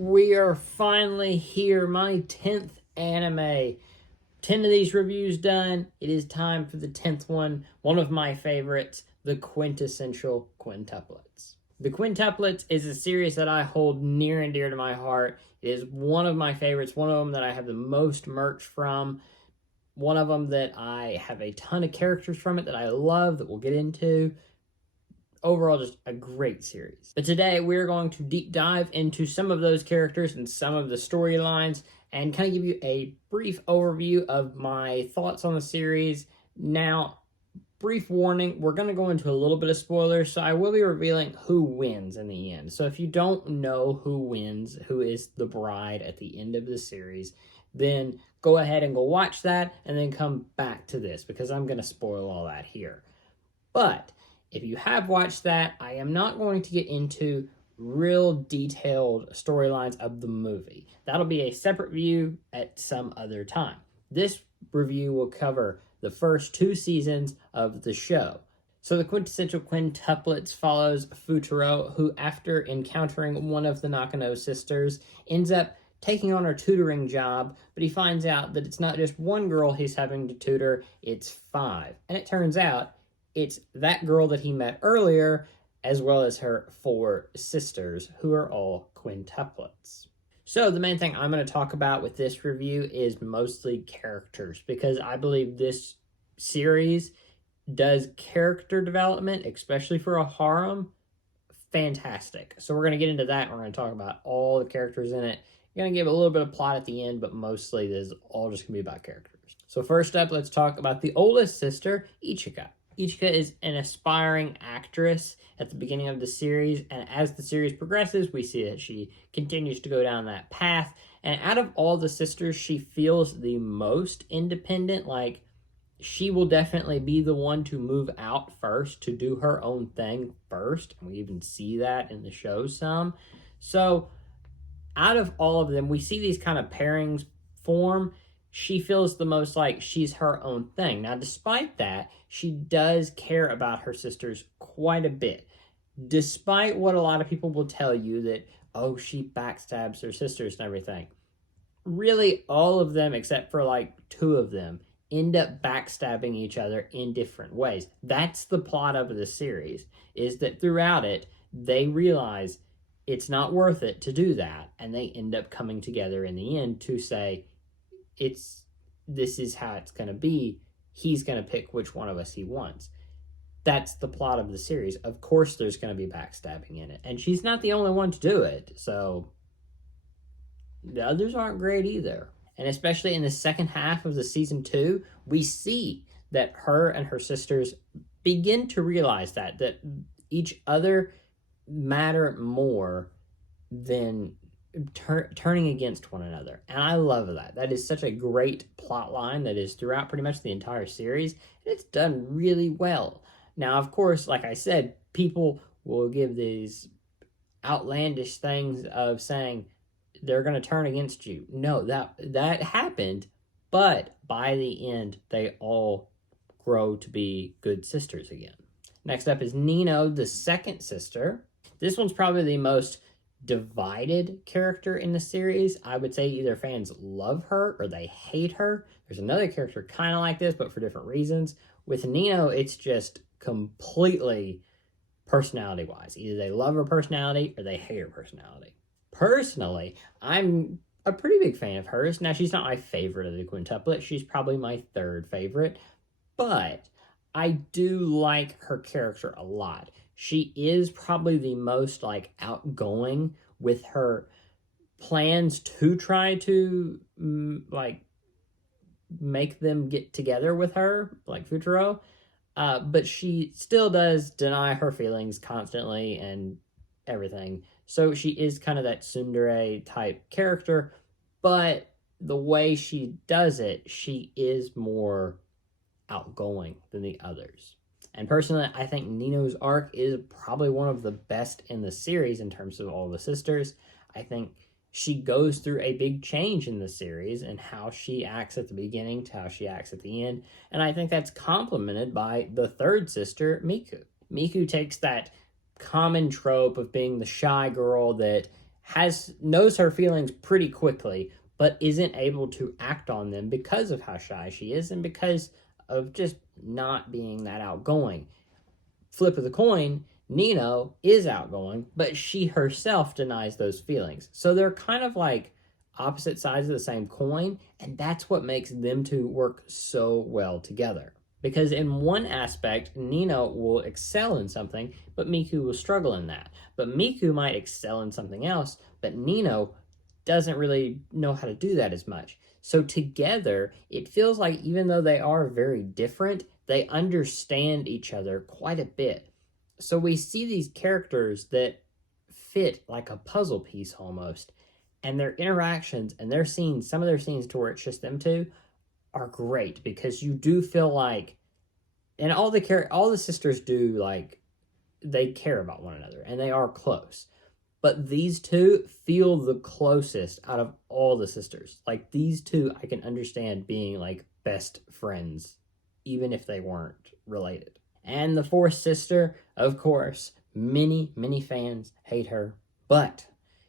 We are finally here, my 10th anime. 10 of these reviews done. It is time for the 10th one of my favorites, the Quintessential Quintuplets. The Quintuplets is a series that I hold near and dear to my heart. It is one of my favorites, one of them that I have the most merch from, one of them that I have a ton of characters from it that I love that we'll get into. Overall, just a great series. But today, we're going to deep dive into some of those characters and some of the storylines and kind of give you a brief overview of my thoughts on the series. Now, brief warning, we're going to go into a little bit of spoilers, so I will be revealing who wins in the end. So if you don't know who wins, who is the bride at the end of the series, then go ahead and go watch that and then come back to this because I'm going to spoil all that here. But if you have watched that, I am not going to get into real detailed storylines of the movie. That'll be a separate view at some other time. This review will cover the first 2 seasons of the show. So the Quintessential Quintuplets follows Futaro, who after encountering one of the Nakano sisters, ends up taking on her tutoring job, but he finds out that it's not just one girl he's having to tutor, it's 5. And it turns out it's that girl that he met earlier, as well as her 4 sisters, who are all quintuplets. So the main thing I'm going to talk about with this review is mostly characters, because I believe this series does character development, especially for a harem, fantastic. So we're going to get into that, and we're going to talk about all the characters in it. I'm going to give a little bit of plot at the end, but mostly this is all just going to be about characters. So first up, let's talk about the oldest sister, Ichika. Ichika is an aspiring actress at the beginning of the series, and as the series progresses, we see that she continues to go down that path, and out of all the sisters, she feels the most independent. Like, she will definitely be the one to move out first, to do her own thing first, and we even see that in the show some. So, out of all of them, we see these kind of pairings form. She feels the most like she's her own thing. Now, despite that, she does care about her sisters quite a bit. Despite what a lot of people will tell you that, oh, she backstabs her sisters and everything. Really, all of them, except for like 2 of them, end up backstabbing each other in different ways. That's the plot of the series, is that throughout it, they realize it's not worth it to do that. And they end up coming together in the end to say, this is how it's going to be. He's going to pick which one of us he wants. That's the plot of the series. Of course there's going to be backstabbing in it. And she's not the only one to do it. So the others aren't great either. And especially in the second half of the season 2, we see that her and her sisters begin to realize that each other matter more than turning against one another. And I love that. That is such a great plot line that is throughout pretty much the entire series. And it's done really well. Now, of course, like I said, people will give these outlandish things of saying they're going to turn against you. No, that happened. But by the end, they all grow to be good sisters again. Next up is Nino, the second sister. This one's probably the most divided character in the series. I would say either fans love her or they hate her. There's another character kind of like this, but for different reasons. With Nino, it's just completely personality-wise. Either they love her personality or they hate her personality. Personally, I'm a pretty big fan of hers. Now, she's not my favorite of the quintuplet. She's probably my 3rd favorite, but I do like her character a lot. She is probably the most, like, outgoing with her plans to try to, like, make them get together with her, like Futaro. But she still does deny her feelings constantly and everything. So she is kind of that tsundere type character, but the way she does it, she is more outgoing than the others. And personally, I think Nino's arc is probably one of the best in the series in terms of all the sisters. I think she goes through a big change in the series and how she acts at the beginning to how she acts at the end. And I think that's complemented by the 3rd sister, Miku. Miku takes that common trope of being the shy girl that knows her feelings pretty quickly, but isn't able to act on them because of how shy she is and because of just not being that outgoing. Flip of the coin, Nino is outgoing, but she herself denies those feelings. So they're kind of like opposite sides of the same coin, and that's what makes them two work so well together. Because in one aspect, Nino will excel in something, but Miku will struggle in that. But Miku might excel in something else, but Nino doesn't really know how to do that as much. So together, it feels like even though they are very different, they understand each other quite a bit. So we see these characters that fit like a puzzle piece almost, and their interactions and their scenes, some of their scenes to where it's just them two, are great because you do feel like, and all the sisters do, like, they care about one another and they are close. But these two feel the closest out of all the sisters. Like, these two I can understand being like best friends, even if they weren't related. And the fourth sister, of course, many fans hate her, but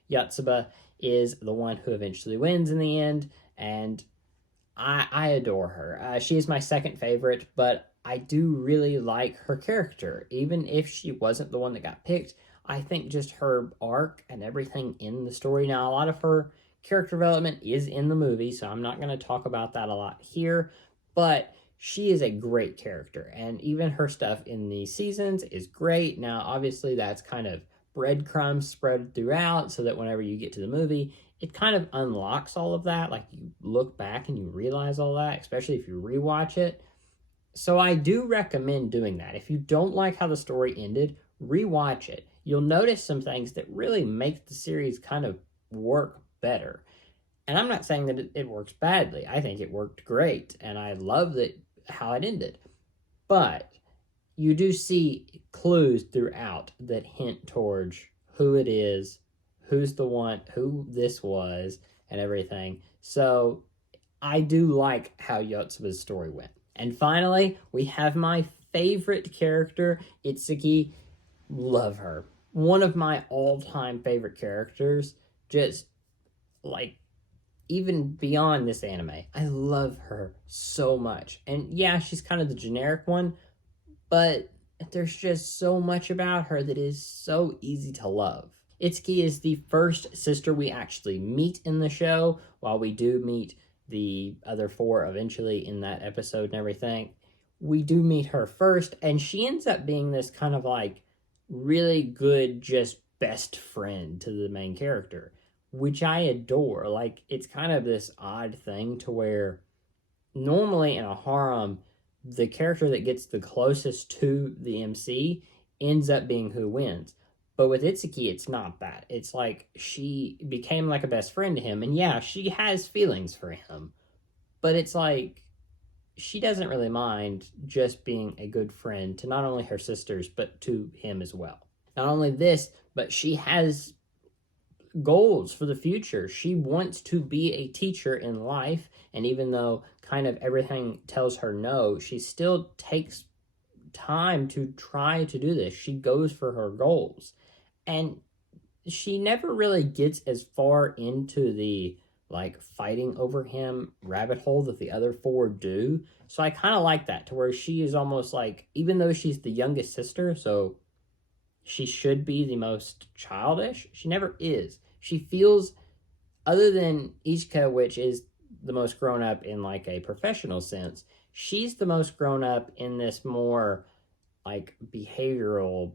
Yotsuba is the one who eventually wins in the end, and I adore her. She is my second favorite, but I do really like her character. Even if she wasn't the one that got picked, I think just her arc and everything in the story. Now, a lot of her character development is in the movie, so I'm not going to talk about that a lot here, but she is a great character, and even her stuff in the seasons is great. Now, obviously, that's kind of breadcrumbs spread throughout so that whenever you get to the movie, it kind of unlocks all of that. Like, you look back and you realize all that, especially if you rewatch it. So I do recommend doing that. If you don't like how the story ended, rewatch it. You'll notice some things that really make the series kind of work better. And I'm not saying that it works badly. I think it worked great, and I love how it ended. But you do see clues throughout that hint towards who it is, who's the one, who this was, and everything. So I do like how Yotsuba's story went. And finally, we have my favorite character, Itsuki. Love her. One of my all-time favorite characters. Just, like, even beyond this anime. I love her so much. And yeah, she's kind of the generic one, but there's just so much about her that is so easy to love. Itsuki is the first sister we actually meet in the show, while we do meet the other four eventually in that episode and everything. We do meet her first, and she ends up being this kind of like really good, just best friend to the main character, which I adore. Like, it's kind of this odd thing to where normally in a harem, the character that gets the closest to the MC ends up being who wins. But with Itsuki, it's not that. It's like she became like a best friend to him. And yeah, she has feelings for him. But it's like she doesn't really mind just being a good friend to not only her sisters, but to him as well. Not only this, but she has goals for the future. She wants to be a teacher in life. And even though kind of everything tells her no, she still takes time to try to do this. She goes for her goals. And she never really gets as far into the like fighting over him rabbit hole that the other four do. So I kind of like that, to where she is almost like, even though she's the youngest sister, so she should be the most childish, she never is. She feels, other than Ichika, which is the most grown up in like a professional sense, she's the most grown up in this more like behavioral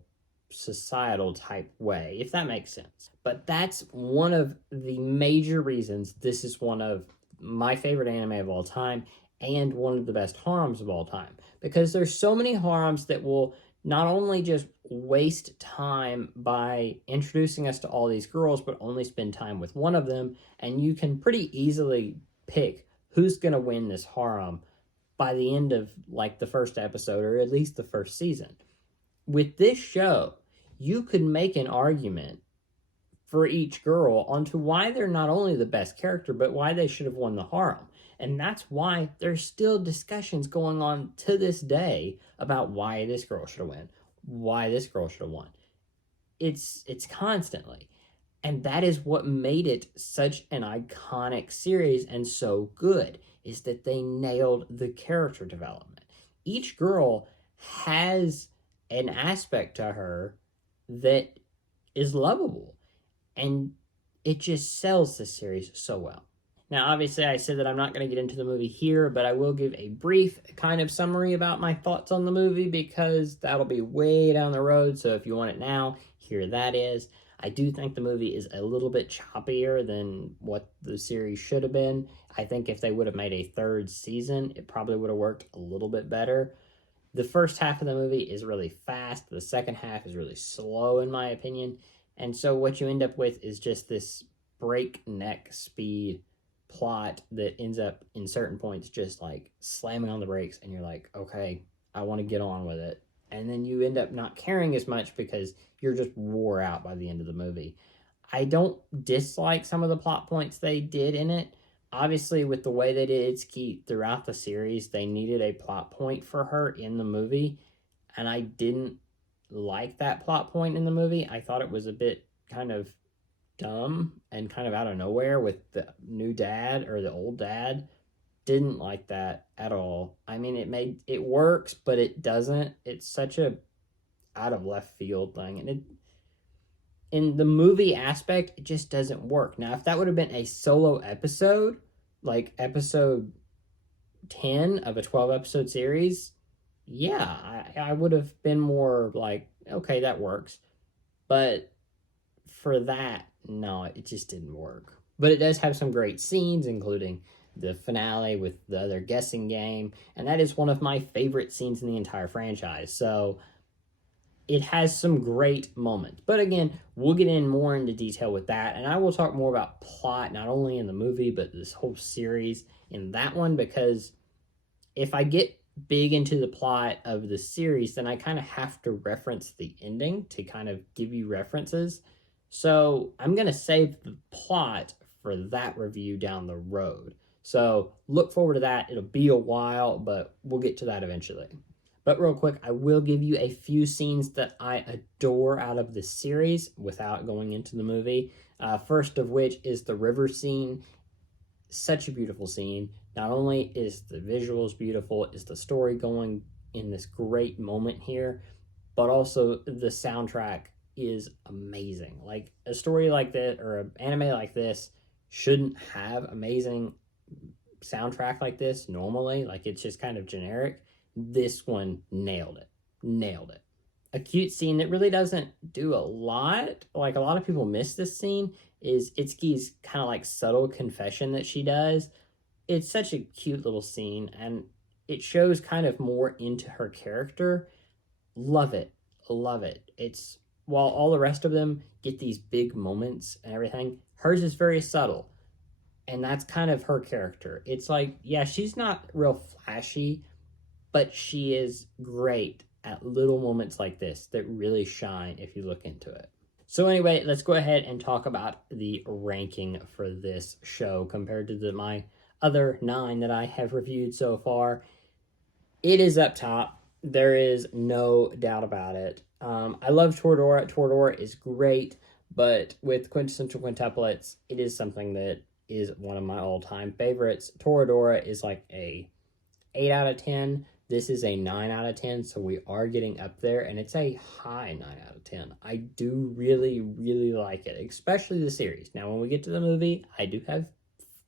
societal type way, if that makes sense. But that's one of the major reasons this is one of my favorite anime of all time and one of the best harems of all time, because there's so many harems that will not only just waste time by introducing us to all these girls, but only spend time with one of them, and you can pretty easily pick who's going to win this harem by the end of like the first episode, or at least the first season. With this show, you could make an argument for each girl onto why they're not only the best character, but why they should have won the harem. And that's why there's still discussions going on to this day about why this girl should have won, why this girl should have won. It's constantly. And that is what made it such an iconic series and so good, is that they nailed the character development. Each girl has an aspect to her that is lovable, and it just sells the series so well. Now, obviously, I said that I'm not going to get into the movie here, but I will give a brief kind of summary about my thoughts on the movie because that'll be way down the road. So if you want it now, here that is. I do think the movie is a little bit choppier than what the series should have been. I think if they would have made a third season, it probably would have worked a little bit better. The first half of the movie is really fast. The second half is really slow, in my opinion. And so what you end up with is just this breakneck speed plot that ends up in certain points just like slamming on the brakes, and you're like, okay, I want to get on with it. And then you end up not caring as much because you're just wore out by the end of the movie. I don't dislike some of the plot points they did in it. Obviously, with the way they did Itsuki throughout the series, they needed a plot point for her in the movie, and I didn't like that plot point in the movie. I thought it was a bit kind of dumb and kind of out of nowhere with the new dad or the old dad. Didn't like that at all. I mean, it works, but it doesn't. It's such a out of left field thing, and it in the movie aspect, it just doesn't work. Now, if that would have been a solo episode, like episode 10 of a 12 episode series, yeah, I would have been more like, okay, that works. But for that, no, it just didn't work. But it does have some great scenes, including the finale with the other guessing game, and that is one of my favorite scenes in the entire franchise. So it has some great moments. But again, we'll get in more into detail with that, and I will talk more about plot, not only in the movie, but this whole series in that one, because if I get big into the plot of the series, then I kind of have to reference the ending to kind of give you references. So I'm going to save the plot for that review down the road. So look forward to that. It'll be a while, but we'll get to that eventually. But real quick, I will give you a few scenes that I adore out of the series without going into the movie. First of which is the river scene. Such a beautiful scene. Not only is the visuals beautiful, is the story going in this great moment here, but also the soundtrack is amazing. Like, a story like this, or an anime like this, shouldn't have amazing soundtrack like this normally. Like, it's just kind of generic. This one nailed it. Nailed it. A cute scene that really doesn't do a lot, like a lot of people miss this scene, is Itsuki's kind of like subtle confession that she does. It's such a cute little scene, and it shows kind of more into her character. Love it. Love it. It's, while all the rest of them get these big moments and everything, hers is very subtle. And that's kind of her character. It's like, yeah, she's not real flashy, but she is great at little moments like this that really shine if you look into it. So anyway, let's go ahead and talk about the ranking for this show compared to my other 9 that I have reviewed so far. It is up top. There is no doubt about it. I love Toradora. Toradora is great, but with Quintessential Quintuplets, it is something that is one of my all-time favorites. Toradora is like a 8 out of 10. This is a 9 out of 10, so we are getting up there, and it's a high 9 out of 10. I do really, really like it, especially the series. Now, when we get to the movie, I do have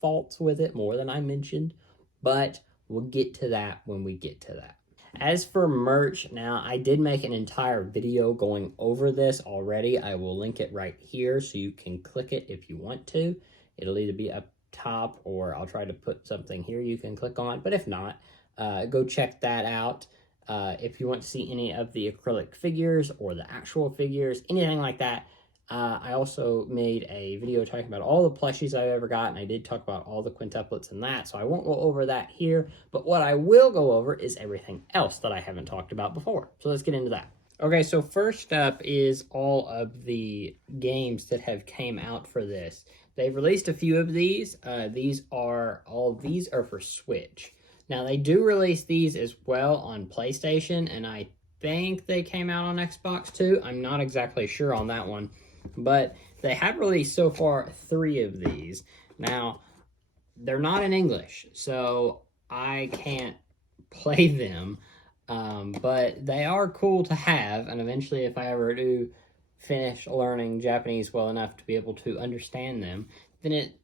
faults with it, more than I mentioned, but we'll get to that when we get to that. As for merch, now, I did make an entire video going over this already. I will link it right here, so you can click it if you want to. It'll either be up top, or I'll try to put something here you can click on, but if not, go check that out. If you want to see any of the acrylic figures or the actual figures, anything like that. I also made a video talking about all the plushies I've ever got, and I did talk about all the quintuplets and that, so I won't go over that here, but what I will go over is everything else that I haven't talked about before. So let's get into that. Okay, so first up is all of the games that have came out for this. They've released a few of these. These are for Switch. Now, they do release these as well on PlayStation, and I think they came out on Xbox too. I'm not exactly sure on that one, but They have released so far 3 of these. Now, they're not in English, so I can't play them, but they are cool to have, and eventually if I ever do finish learning Japanese well enough to be able to understand them, then it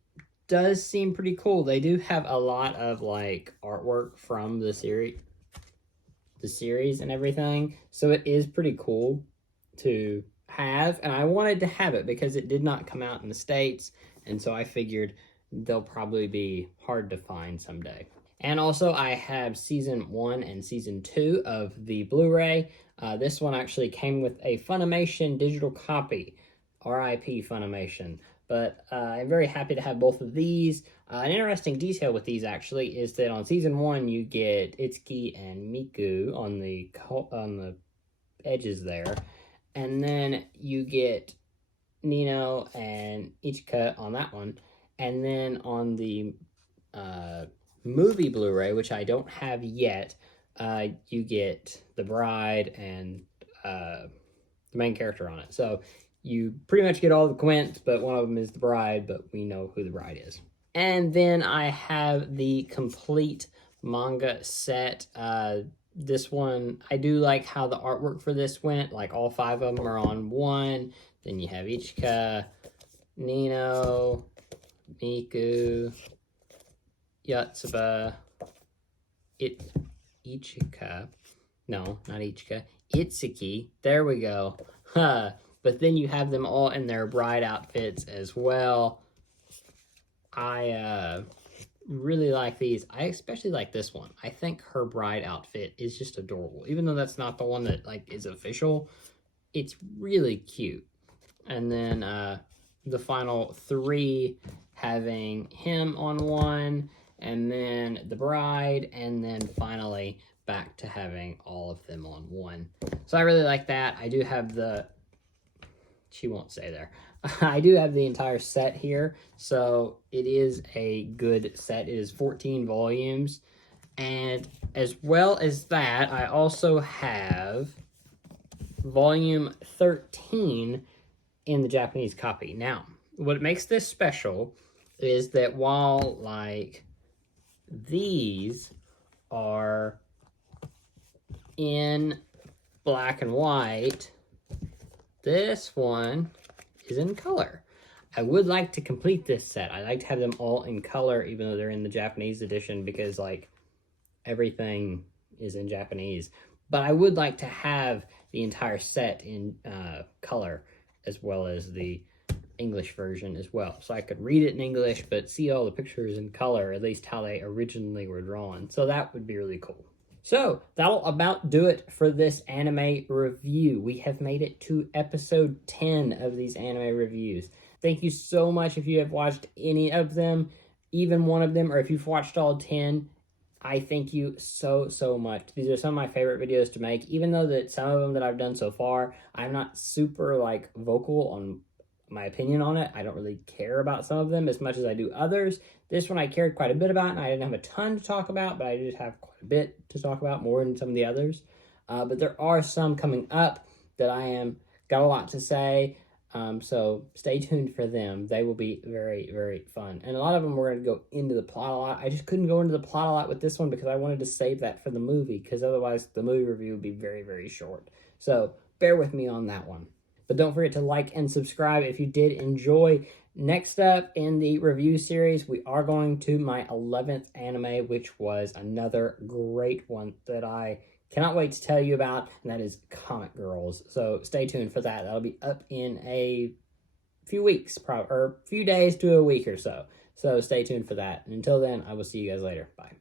does seem pretty cool. They do have a lot of like artwork from the series and everything, so it is pretty cool to have, and I wanted to have it because it did not come out in the States, and so I figured they'll probably be hard to find someday. And also I have season 1 and season 2 of the Blu-ray. This one actually came with a Funimation digital copy, RIP Funimation. But I'm very happy to have both of these. An interesting detail with these actually is that on season 1 you get Itsuki and Miku on the edges there, and then you get Nino and Ichika on that one, and then on the movie Blu-ray, which I don't have yet, you get the bride and the main character on it. So you pretty much get all the Quints, but one of them is the bride, but we know who the bride is. And then I have the complete manga set. This one, I do like how the artwork for this went. Like all 5 of them are on one. Then you have Ichika, Nino, Miku, Yotsuba, Ichika. No, not Ichika. Itsuki. There we go. Huh. But then you have them all in their bride outfits as well. I really like these. I especially like this one. I think her bride outfit is just adorable. Even though that's not the one that like is official, it's really cute. And then the final 3 having him on one, and then the bride, and then finally back to having all of them on one. So I really like that. I do have she won't say there. I do have the entire set here, so it is a good set. It is 14 volumes, and as well as that, I also have volume 13 in the Japanese copy. Now, what makes this special is that while, like, these are in black and white, this one is in color. I would like to complete this set. I like to have them all in color, even though they're in the Japanese edition, because, like, everything is in Japanese. But I would like to have the entire set in color, as well as the English version as well. So I could read it in English, but see all the pictures in color, at least how they originally were drawn. So that would be really cool. So that'll about do it for this anime review. We have made it to episode 10 of these anime reviews. Thank you so much if you have watched any of them, even one of them, or if you've watched all 10. I thank you so, so much. These are some of my favorite videos to make, even though that some of them that I've done so far, I'm not super, like, vocal on my opinion on it. I don't really care about some of them as much as I do others. This one I cared quite a bit about, and I didn't have a ton to talk about, but I did have quite a bit to talk about, more than some of the others. But there are some coming up that got a lot to say. So stay tuned for them. They will be very, very fun. And a lot of them we're going to go into the plot a lot. I just couldn't go into the plot a lot with this one because I wanted to save that for the movie, because otherwise the movie review would be very, very short. So bear with me on that one. But don't forget to like and subscribe if you did enjoy. Next up in the review series, we are going to my 11th anime, which was another great one that I cannot wait to tell you about, and that is Comic Girls. So stay tuned for that. That'll be up in a few weeks, or a few days to a week or so. So stay tuned for that. And until then, I will see you guys later. Bye.